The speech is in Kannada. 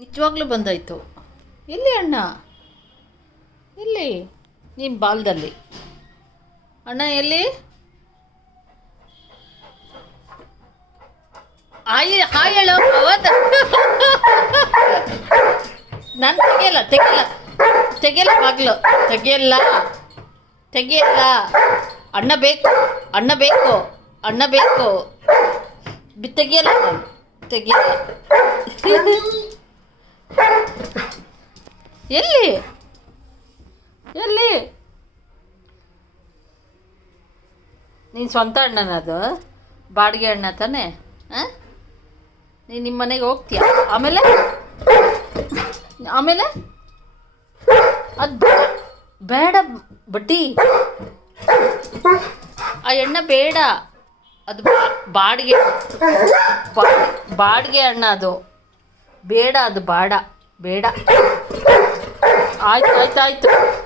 ನಿಜವಾಗ್ಲೂ ಬಂದಾಯಿತು. ಎಲ್ಲಿ ಅಣ್ಣ? ಎಲ್ಲಿ? ನಿಮ್ಮ ಬಾಲ್ದಲ್ಲಿ ಅಣ್ಣ ಎಲ್ಲಿ? ಹಾಯ್ ಹೇಳು. ಅವತ್ತು ನಾನು ತೆಗಿಯಲ್ಲ ಬಾಗ್ಲು ತೆಗಿಯಲ್ಲ. ಅಣ್ಣ ಬೇಕು ತೆಗಿಯಲ್ಲ ನಾನು ತೆಗಿಯಲ್ಲ. ಎಲ್ಲಿ ನೀನು ಸ್ವಂತ ಅಣ್ಣನ? ಅದು ಬಾಡಿಗೆ ಅಣ್ಣ ತಾನೆ? ನೀನು ನಿಮ್ಮ ಮನೆಗೆ ಹೋಗ್ತೀಯ ಆಮೇಲೆ ಅದು ಬೇಡ ಬಡ್ಡಿ. ಆ ಎಣ್ಣೆ ಬೇಡ, ಅದು ಬಾಡಿಗೆ ಅಣ್ಣ. ಅದು ಬೇಡ, ಅದು ಬೇಡ. ಆಯ್ತು